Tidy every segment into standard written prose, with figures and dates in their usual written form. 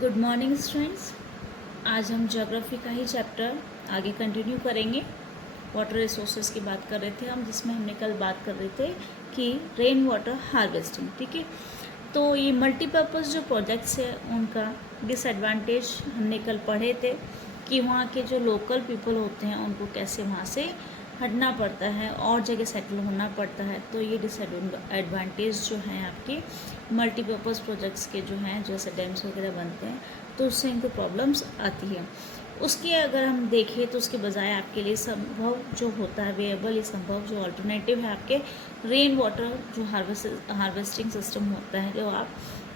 Good morning students. आज हम geography का ही चैप्टर आगे कंटिन्यू करेंगे। वाटर रिसोर्सेज की बात कर रहे थे हम, जिसमें हमने कल बात कर रहे थे कि रेन वाटर हार्वेस्टिंग। ठीक है, तो ये मल्टीपर्पज़ जो प्रोजेक्ट्स है उनका डिसएडवांटेज हमने कल पढ़े थे कि वहाँ के जो लोकल पीपल होते हैं उनको कैसे वहाँ से हटना पड़ता है और जगह सेटल होना पड़ता है। तो ये डिसएडवांटेज जो हैं आपके मल्टीपर्पज़ प्रोजेक्ट्स के जो हैं, जैसे डैम्स वगैरह बनते हैं तो उससे इनको प्रॉब्लम्स आती है। उसकी अगर हम देखें तो उसके बजाय आपके लिए संभव जो होता है, वेएबल, ये संभव जो अल्टरनेटिव है आपके रेन वाटर जो हार्वेस्टिंग सिस्टम होता है, जो आप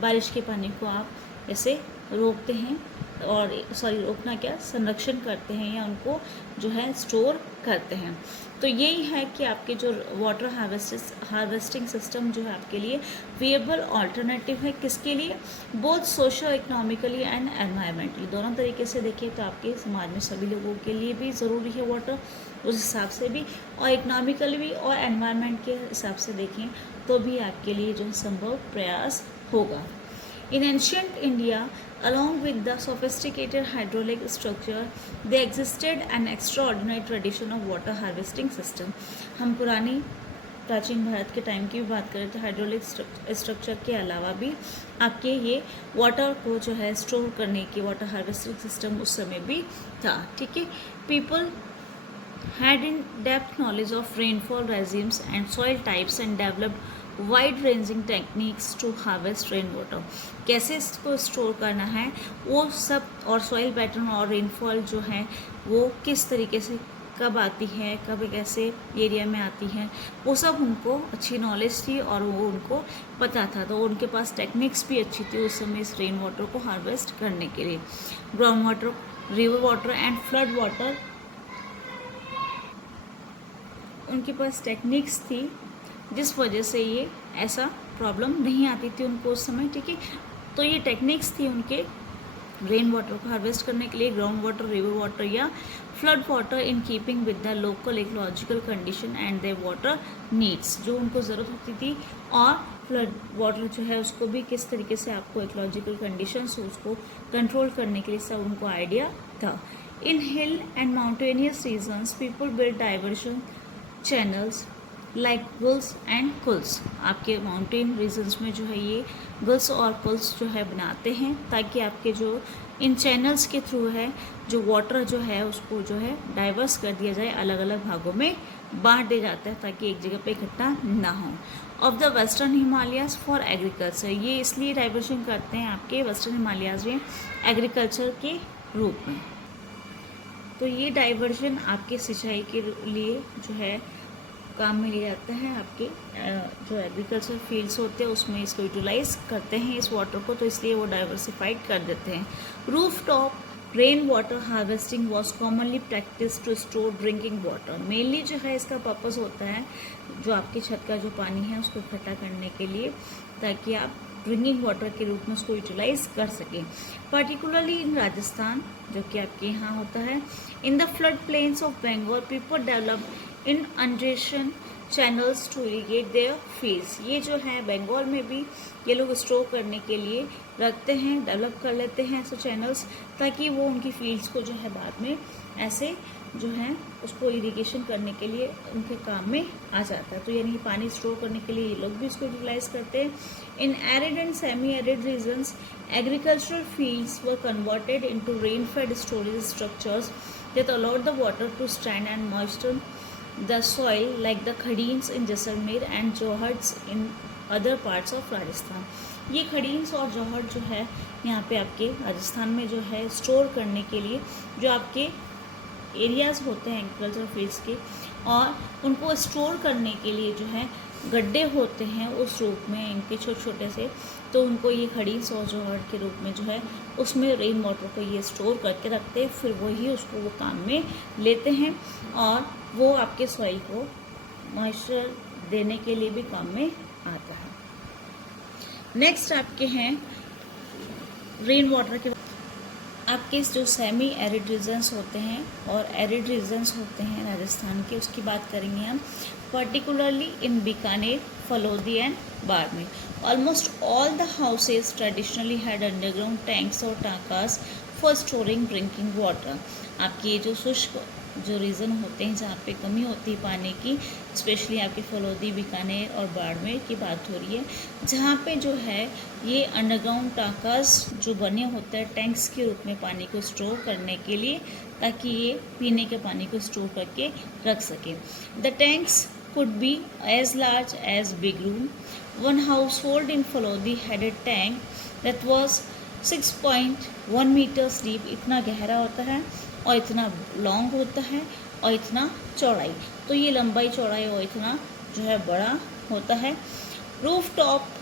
बारिश के पानी को आप ऐसे रोकते हैं और रोकना क्या, संरक्षण करते हैं या उनको जो है स्टोर करते हैं। तो यही है कि आपके जो वाटर हार्वेस्टिंग सिस्टम जो है आपके लिए वेएबल अल्टरनेटिव है। किसके लिए? Both socio economically and environmentally, दोनों तरीके से देखें तो आपके समाज में सभी लोगों के लिए भी ज़रूरी है वाटर, उस हिसाब से भी, और इकोनॉमिकली भी और एनवायरमेंट के हिसाब से देखें तो भी आपके लिए जो संभव प्रयास होगा। In ancient India, along with the sophisticated hydraulic structure, there existed an extraordinary tradition of water harvesting system. हम पुरानी प्राचीन भारत के टाइम की भी बात करें तो हाइड्रोलिक स्ट्रक्चर के अलावा भी आपके ये वाटर को जो है स्टोर करने की वाटर हार्वेस्टिंग सिस्टम उस समय भी था। ठीक है, people had in depth knowledge of rainfall regimes and soil types and developed wide ranging techniques to harvest rain water. कैसे इसको स्टोर करना है वो सब, और सॉइल पैटर्न और रेनफॉल जो है वो किस तरीके से कब आती है, कब कैसे एरिया में आती है, वो सब उनको अच्छी नॉलेज थी और वो उनको पता था। तो उनके पास टेक्निक्स भी अच्छी थी उस समय इस रेन वाटर को हार्वेस्ट करने के लिए। Ground water, river water and flood water, उनके पास टेक्निक्स थी जिस वजह से ये ऐसा प्रॉब्लम नहीं आती थी उनको उस समय। ठीक है, तो ये टेक्निक्स थी उनके रेन वाटर को हार्वेस्ट करने के लिए, ग्राउंड वाटर, रिवर वाटर या flood water, in keeping with the local ecological condition and their water needs, जो उनको ज़रूरत होती थी। और फ्लड वाटर जो है उसको भी किस तरीके से आपको इकोलॉजिकल कंडीशंस उसको कंट्रोल करने के लिए सब उनको आइडिया था। In hill and mountainous regions people build diversion channels like guls and kuls. आपके माउंटेन रीजन्स में जो है ये गुल्स और कुल्स जो है बनाते हैं ताकि आपके जो इन चैनल्स के थ्रू है जो वाटर जो है उसको जो है डाइवर्स कर दिया जाए, अलग अलग भागों में बांट दिया जाता है ताकि एक जगह पे इकट्ठा ना हो। Of the western Himalayas for agriculture, ये इसलिए डाइवर्शन करते हैं आपके वेस्टर्न हिमालयाज में एग्रीकल्चर के रूप में। तो ये डाइवर्जन आपके सिंचाई के लिए जो है काम में लिया जाता है। आपके जो एग्रीकल्चर फील्ड्स होते हैं उसमें इसको यूटिलाइज करते हैं इस वाटर को, तो इसलिए वो डाइवर्सिफाइड कर देते हैं। Roof top rain water harvesting was commonly practice to store drinking water. Mainly जो है इसका पर्पज़ होता है जो आपकी छत का जो पानी है उसको इकट्ठा करने के लिए, ताकि आप ड्रिंकिंग वाटर के रूप में उसको यूटिलाइज कर सकें। पर्टिकुलरली इन राजस्थान, जो कि आपके यहाँ होता है। In the flood plains of Bengal people develop inundation channels to irrigate their fields. ये जो है बंगाल में भी ये लोग स्टोर करने के लिए रखते हैं, डेवलप कर लेते हैं ऐसे चैनल्स, ताकि वो उनकी फील्ड्स को जो है बाद में ऐसे जो है उसको इरिगेशन करने के लिए उनके काम में आ जाता है। तो यानी पानी स्टोर करने के लिए ये लोग भी इसको यूटिलाइज करते हैं। In arid and semi arid regions agricultural fields were converted into rain fed storage structures that allowed the water to stand and moisture the soil like the khadins in Jaisalmer and johads in other parts of Rajasthan. ये खड़ीन्स और जोहर्ट जो है यहाँ पे आपके राजस्थान में जो है स्टोर करने के लिए जो आपके एरियाज़ होते हैं एग्रीकल्चर फील्ड्स के, और उनको स्टोर करने के लिए जो है गड्ढे होते हैं उस रूप में इनके छोटे छोटे से, तो उनको ये खड़ीन्स और जोहर्ट के रूप में जो है उसमें रेन वाटर को ये स्टोर करके रखते हैं, फिर वही उसको वो काम में लेते हैं और वो आपके सॉइल को मॉइस्चर देने के लिए भी काम में आता है। नेक्स्ट आपके हैं रेन वाटर के आपके जो सेमी एरिड रीजन्स होते हैं और एरिड रीजन्स होते हैं राजस्थान के, उसकी बात करेंगे हम, particularly in Bikaner, Phalodi and Barmer. Almost all the houses traditionally had underground tanks और टाकास फॉर स्टोरिंग ड्रिंकिंग वाटर। आपके ये जो शुष्क जो रीज़न होते हैं जहाँ पे कमी होती है पानी की, स्पेशली आपके फलोदी, बीकानेर और बाड़मेर की बात हो रही है, जहाँ पे जो है ये अंडरग्राउंड टाकास जो बने होते हैं टैंक्स के रूप में पानी को स्टोर करने के लिए, ताकि ये पीने के पानी को स्टोर करके रख सकें। The tanks could be as large as big room. One household in Falodi had a tank that was 6.1 meters deep. इतना गहरा होता है और इतना लॉन्ग होता है और इतना चौड़ाई, तो ये लंबाई चौड़ाई और इतना जो है बड़ा होता है। रूफ टॉप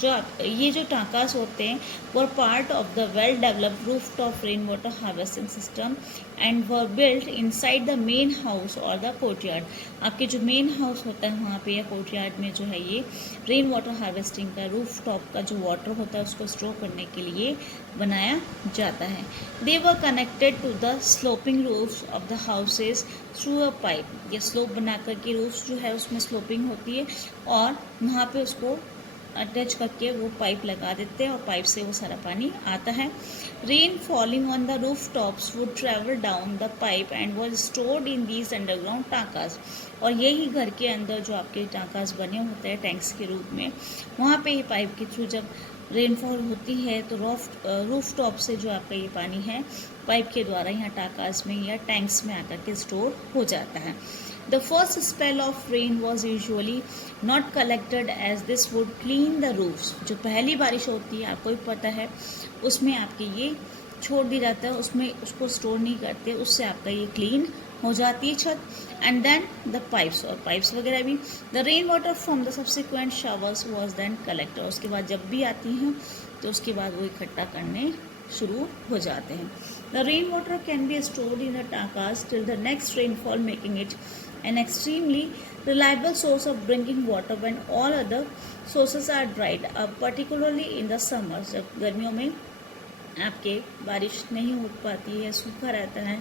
जो ये जो टाकास होते हैं were part of the well developed roof top rain water harvesting system and were built inside the main house और द कोर्टयार्ड। आपके जो मेन हाउस होता है वहाँ पे या कोर्टयार्ड में जो है ये रेन वाटर हार्वेस्टिंग का रूफ टॉप का जो वाटर होता है उसको स्टोर करने के लिए बनाया जाता है। They were connected to the sloping roofs of the houses through a pipe. ये स्लोप बना करके रूफ्स जो है उसमें स्लोपिंग होती है और वहाँ पे उसको अटैच करके वो पाइप लगा देते हैं और पाइप से वो सारा पानी आता है। Rain falling on the roof tops would travel down the pipe and was stored in these underground tankas. और यही घर के अंदर जो आपके टाकास बने होते हैं टैंक्स के रूप में, वहाँ पे ये पाइप के थ्रू जब रेनफॉल होती है तो रूफ टॉप से जो आपका ये पानी है पाइप के द्वारा यहाँ टाकास में या टैंक्स में आकर के स्टोर हो जाता है। The first spell of rain was usually not collected as this would clean the roofs. जो पहली बारिश होती है आपको भी पता है उसमें आपके ये छोड़ दिया जाता है, उसमें उसको स्टोर नहीं करते, उससे आपका ये क्लीन हो जाती है छत। एंड देन द पाइप्स, और पाइप्स वगैरह भी। The rain water from the subsequent showers was then collected. उसके बाद जब भी आती हैं तो उसके बाद वो इकट्ठा करने शुरू हो जाते हैं। The rain water can be stored in the tankas till the next rainfall, making it an extremely reliable source of drinking water when all other sources are dried up, particularly in the summers। जब गर्मियों में आपके बारिश नहीं हो पाती है, सूखा रहता है,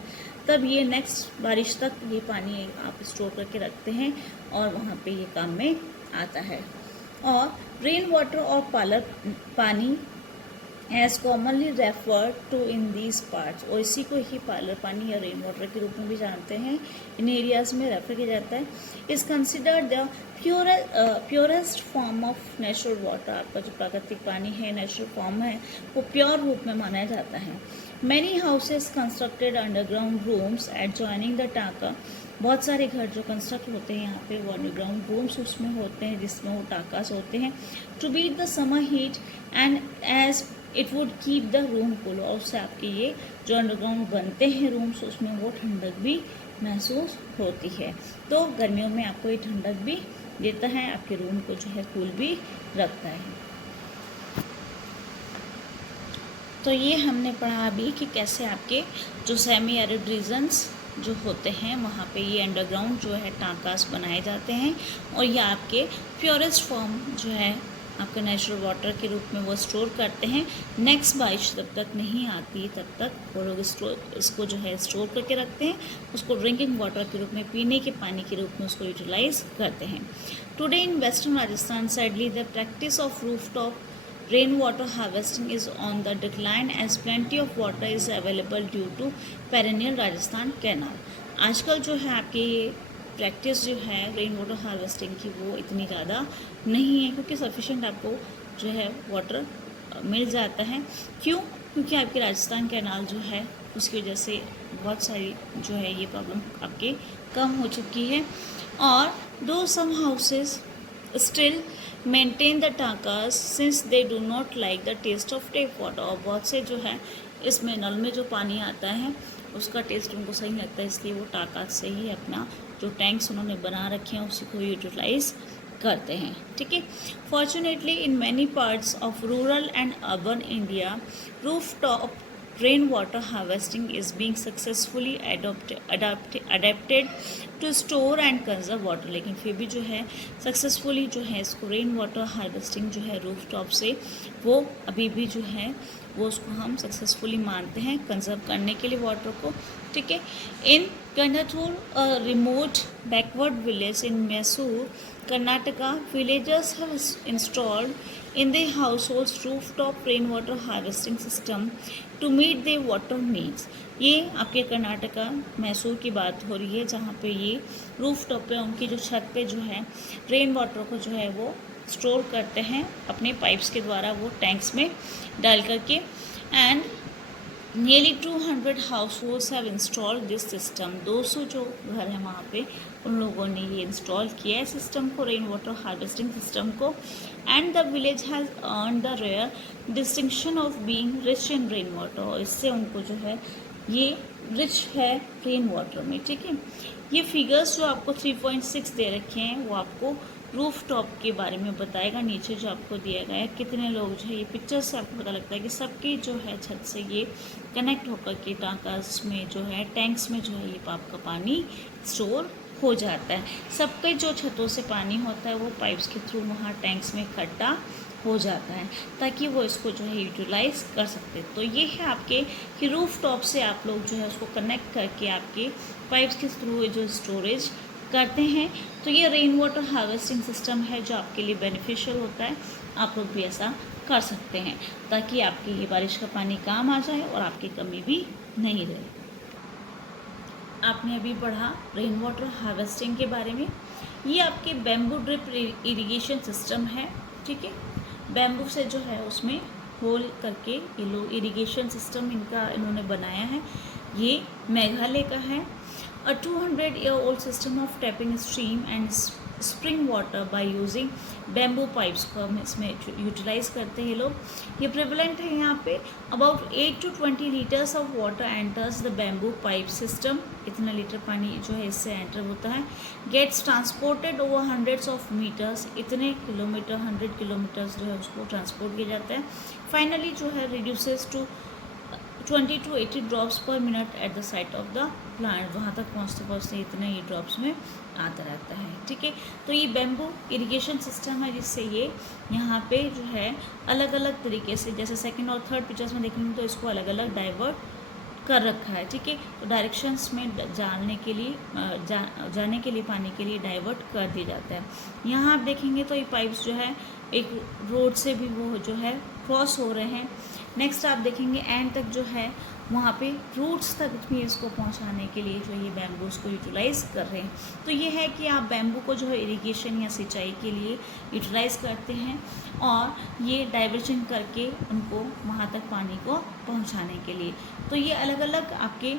तब ये नेक्स्ट बारिश तक ये पानी आप स्टोर करके रखते हैं और वहाँ पे ये काम में आता है। और रेन वाटर और पानी as commonly referred to in these parts, और इसी को ही पार्लर पानी या रेन वाटर के रूप में भी जानते हैं, इन एरियाज़ में रेफर किया जाता है। Is considered the purest form of natural water. आपका जो प्राकृतिक पानी है, नेचुरल फॉर्म है, वो प्योर रूप में माना जाता है। Many houses constructed underground rooms adjoining the टाका। बहुत सारे घर जो कंस्ट्रक्ट होते हैं यहाँ पे वो अंडरग्राउंड रूम्स उसमें होते हैं जिसमें वो टाकास होते हैं। To beat the summer heat and as it would keep the room cool. और उससे आपके ये जो अंडरग्राउंड बनते हैं रूम्स उसमें वो ठंडक भी महसूस होती है। तो गर्मियों में आपको ये ठंडक भी देता है, आपके रूम को जो है कूल भी रखता है। तो ये हमने पढ़ा अभी कि कैसे आपके जो सेमी एरिड रीजन्स जो होते हैं वहाँ पे ये अंडरग्राउंड जो है टाकास बनाए जाते हैं और ये आपके प्योरेस्ट फॉर्म जो है आपका नेचुरल वाटर के रूप में वो स्टोर करते हैं। नेक्स्ट बारिश जब तक नहीं आती तब तक वो लोग इसको जो है स्टोर करके रखते हैं, उसको ड्रिंकिंग वाटर के रूप में, पीने के पानी के रूप में उसको यूटिलाइज करते हैं। Today in western Rajasthan sadly the practice of roof top rain water harvesting is on the decline as plenty of water is available due to perennial Rajasthan canal. आजकल जो है आपके ये प्रैक्टिस जो है रेन वाटर हार्वेस्टिंग की वो इतनी ज़्यादा नहीं है, क्योंकि सफिशेंट आपको जो है वाटर मिल जाता है। क्यों? क्योंकि आपके राजस्थान कैनाल जो है उसकी वजह से बहुत सारी जो है ये प्रॉब्लम आपके कम हो चुकी है। और though some houses still maintain the tankas since they do not like the taste of tap water. और बहुत से जो है इसमें नल में जो पानी आता है उसका टेस्ट उनको सही लगता है, इसलिए वो टाकास से ही अपना जो टैंक्स उन्होंने बना रखे हैं उसी को यूटिलाइज करते हैं। ठीक है। Fortunately in many parts of rural and urban India roof top rain water harvesting is being successfully adapted to store and conserve water. लेकिन फिर भी जो है सक्सेसफुली जो है इसको रेन वाटर हार्वेस्टिंग जो है रूफ टॉप से वो अभी भी जो है वो उसको हम सक्सेसफुली मानते हैं कंजर्व करने के लिए वाटर को, ठीक है। इन Kandathur, a remote backward village in Mysore, Karnataka, villagers have installed in their households rooftop rainwater harvesting system to meet their water needs। ये आपके कर्नाटका मैसूर की बात हो रही है, जहाँ पे ये रूफ टॉप पे उनकी जो छत पे जो है रेन वाटर को जो है वो स्टोर करते हैं अपने पाइप्स के द्वारा, वो टैंक्स में डाल करके। And nearly 200 households have installed this system. 200 जो घर हैं वहाँ पे उन लोगों ने ये इंस्टॉल किया है सिस्टम को, रेन वाटर हार्वेस्टिंग सिस्टम को। And the village has earn the rare distinction of being rich in rain water. और इससे उनको जो है ये रिच है रेन वाटर में, ठीक है। ये फिगर्स जो आपको 3.6 दे रखे हैं वो आपको रूफ टॉप के बारे में बताएगा। नीचे जो आपको दिया गया है कितने लोग जो है, ये पिक्चर से आपको पता लगता है कि सबकी जो है छत से ये कनेक्ट होकर के टांकास में जो है टैंक्स में जो है ये पाप का पानी स्टोर हो जाता है। सबके जो छतों से पानी होता है वो पाइप्स के थ्रू वहाँ टैंक्स में इकट्ठा हो जाता है ताकि वो इसको जो है यूटिलाइज कर सकते। तो ये है आपके कि रूफ टॉप से आप लोग जो है उसको कनेक्ट करके आपके पाइप्स के थ्रू जो स्टोरेज करते हैं। तो ये रेन वाटर हार्वेस्टिंग सिस्टम है जो आपके लिए बेनिफिशियल होता है। आप लोग भी ऐसा कर सकते हैं ताकि आपकी ये बारिश का पानी काम आ जाए और आपकी कमी भी नहीं रहे। आपने अभी पढ़ा रेन वाटर हार्वेस्टिंग के बारे में। ये आपके बैम्बू ड्रिप इरिगेशन सिस्टम है, ठीक है। बैम्बू से जो है उसमें होल करके ये लोग इरिगेशन सिस्टम इन्होंने बनाया है। ये मेघालय का है। A 200-year-old system of tapping stream and spring water by using bamboo pipes को हम इसमें यूटिलाइज करते हैं लोग। ये प्रेवलेंट है यहाँ पे। About 8 to 20 litres of water enters the bamboo pipe system. इतना लीटर पानी जो है इससे एंटर होता है। Gets transported over hundreds of metres. इतने किलोमीटर 100 किलोमीटर्स जो है उसको ट्रांसपोर्ट किया जाता है। फाइनली जो है reduces to 20 to 80 drops per minute at the site of the plant. वहाँ तक पहुँचते पहुँचते इतने ये ड्रॉप्स में आता रहता है, ठीक है। तो ये बैम्बू इरिगेशन सिस्टम है जिससे ये यहाँ पे जो है अलग अलग तरीके से, जैसे सेकंड और थर्ड पिक्चर्स में देखेंगे तो इसको अलग अलग डाइवर्ट कर रखा है, ठीक है। तो डायरेक्शंस में जाने के लिए पानी के लिए डाइवर्ट कर दिया जाता है। यहाँ आप देखेंगे तो ये पाइप्स जो है एक रोड से भी वो जो है क्रॉस हो रहे हैं। नेक्स्ट आप देखेंगे एंड तक जो है वहाँ पे रूट्स तक भी इसको पहुँचाने के लिए जो ये बैम्बूस को यूटिलाइज़ कर रहे हैं। तो ये है कि आप बैम्बू को जो है इरिगेशन या सिंचाई के लिए यूटिलाइज़ करते हैं और ये डाइवर्जन करके उनको वहाँ तक पानी को पहुँचाने के लिए। तो ये अलग अलग आपके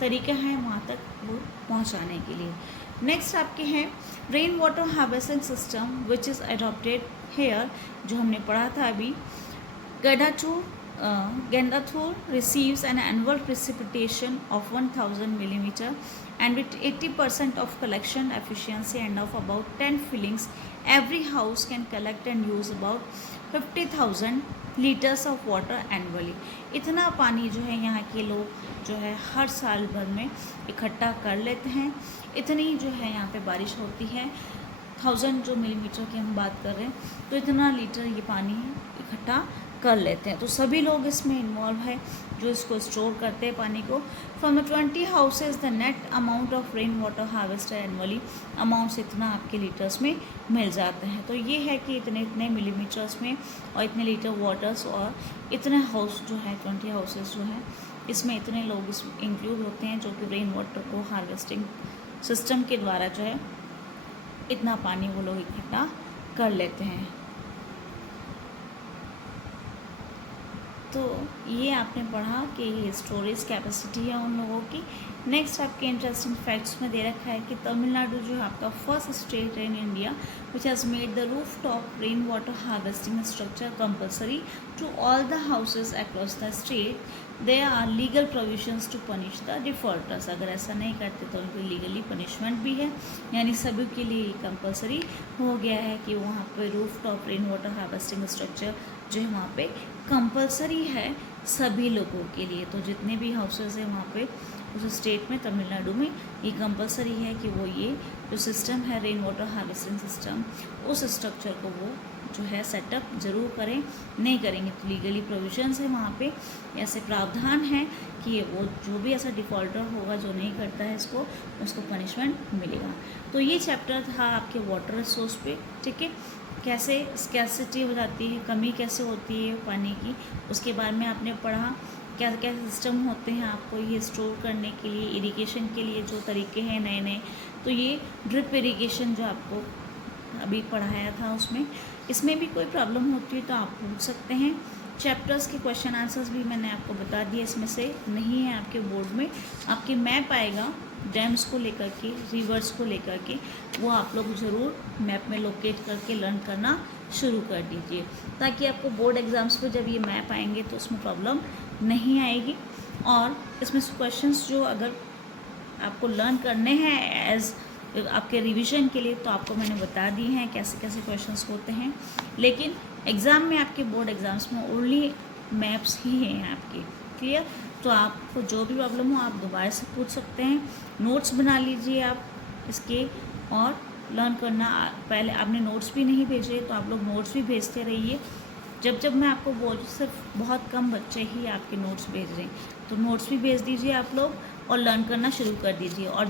तरीके हैं वहाँ तक वो पहुँचाने के लिए। नेक्स्ट आपके हैं rain water harvesting system which is adopted here, जो हमने पढ़ा था अभी। Gandathur receives an annual precipitation of 1000 millimeter and with 80% of collection efficiency and of about 10 fillings, every house can collect and use about 50,000 liters of water annually। इतना पानी जो है यहाँ के लोग जो है हर साल भर में इकट्ठा कर लेते हैं। इतनी जो है यहाँ पे बारिश होती है, 1000 जो मिलीमीटर की हम बात कर रहे हैं, तो इतना लीटर ये पानी इकट्ठा कर लेते हैं। तो सभी लोग इसमें इन्वॉल्व है जो इसको स्टोर करते हैं पानी को। From the 20 houses the net amount of rain water harvester annually amount इतना आपके लीटर्स में मिल जाता है। तो ये है कि इतने इतने मिलीमीटर्स में और इतने लीटर वाटर्स और इतने हाउस जो है 20 हाउसेज जो है इसमें इतने लोग इस इंक्लूड होते हैं जो कि रेन वाटर को हार्वेस्टिंग सिस्टम के द्वारा जो है इतना पानी वो लोग इकट्ठा कर लेते हैं। तो ये आपने पढ़ा कि ये स्टोरेज कैपेसिटी है उन लोगों की। नेक्स्ट आपके इंटरेस्टिंग फैक्ट्स में दे रखा है कि तमिलनाडु जो है आपका फर्स्ट स्टेट है in India which has made the roof top rain water harvesting structure compulsory to all the houses across the state. There are legal provisions to punish the defaulters. अगर ऐसा नहीं करते तो उनकी लीगली पनिशमेंट भी है, यानी सभी के लिए कंपलसरी हो गया है कि वहाँ पे roof top rain water harvesting structure जो है वहाँ पे कंपलसरी है सभी लोगों के लिए। तो जितने भी हाउसेस हैं वहाँ पे उस स्टेट में, तमिलनाडु में, ये कंपलसरी है कि वो ये जो सिस्टम है रेन वाटर हार्वेस्टिंग सिस्टम, उस स्ट्रक्चर को वो जो है सेटअप ज़रूर करें। नहीं करेंगे तो लीगली प्रोविजंस है वहाँ पे, ऐसे प्रावधान है कि वो जो भी ऐसा डिफ़ॉल्टर होगा जो नहीं करता है इसको, उसको पनिशमेंट मिलेगा। तो ये चैप्टर था आपके वाटर रिसोर्स पे, ठीक है। कैसे स्कैर्सिटी हो जाती है, कमी कैसे होती है पानी की, उसके बारे में आपने पढ़ा। क्या क्या सिस्टम होते हैं आपको ये स्टोर करने के लिए, इरिगेशन के लिए जो तरीके हैं नए नए। तो ये ड्रिप इरिगेशन जो आपको अभी पढ़ाया था उसमें, इसमें भी कोई प्रॉब्लम होती है तो आप पूछ सकते हैं। चैप्टर्स के क्वेश्चन आंसर्स भी मैंने आपको बता दिया, इसमें से नहीं है आपके बोर्ड में। आपके मैप आएगा डैम्स को लेकर के, रिवर्स को लेकर के, वो आप लोग ज़रूर मैप में लोकेट करके लर्न करना शुरू कर दीजिए, ताकि आपको बोर्ड एग्ज़ाम्स पर जब ये मैप आएंगे तो उसमें प्रॉब्लम नहीं आएगी। और इसमें क्वेश्चंस जो अगर आपको लर्न करने हैं एज आपके रिवीजन के लिए, तो आपको मैंने बता दी हैं कैसे कैसे क्वेश्चंस होते हैं। लेकिन एग्ज़ाम में, आपके बोर्ड एग्ज़ाम्स में ओनली मैप्स ही हैं आपके, क्लियर। तो आपको जो भी प्रॉब्लम हो आप दोबारा से पूछ सकते हैं। नोट्स बना लीजिए आप इसके, और लर्न करना। पहले आपने नोट्स भी नहीं भेजे तो आप लोग नोट्स भी भेजते रहिए। जब जब मैं आपको बोल, सिर्फ बहुत कम बच्चे ही आपके नोट्स भेज रहे हैं, तो नोट्स भी भेज दीजिए आप लोग और लर्न करना शुरू कर दीजिए। और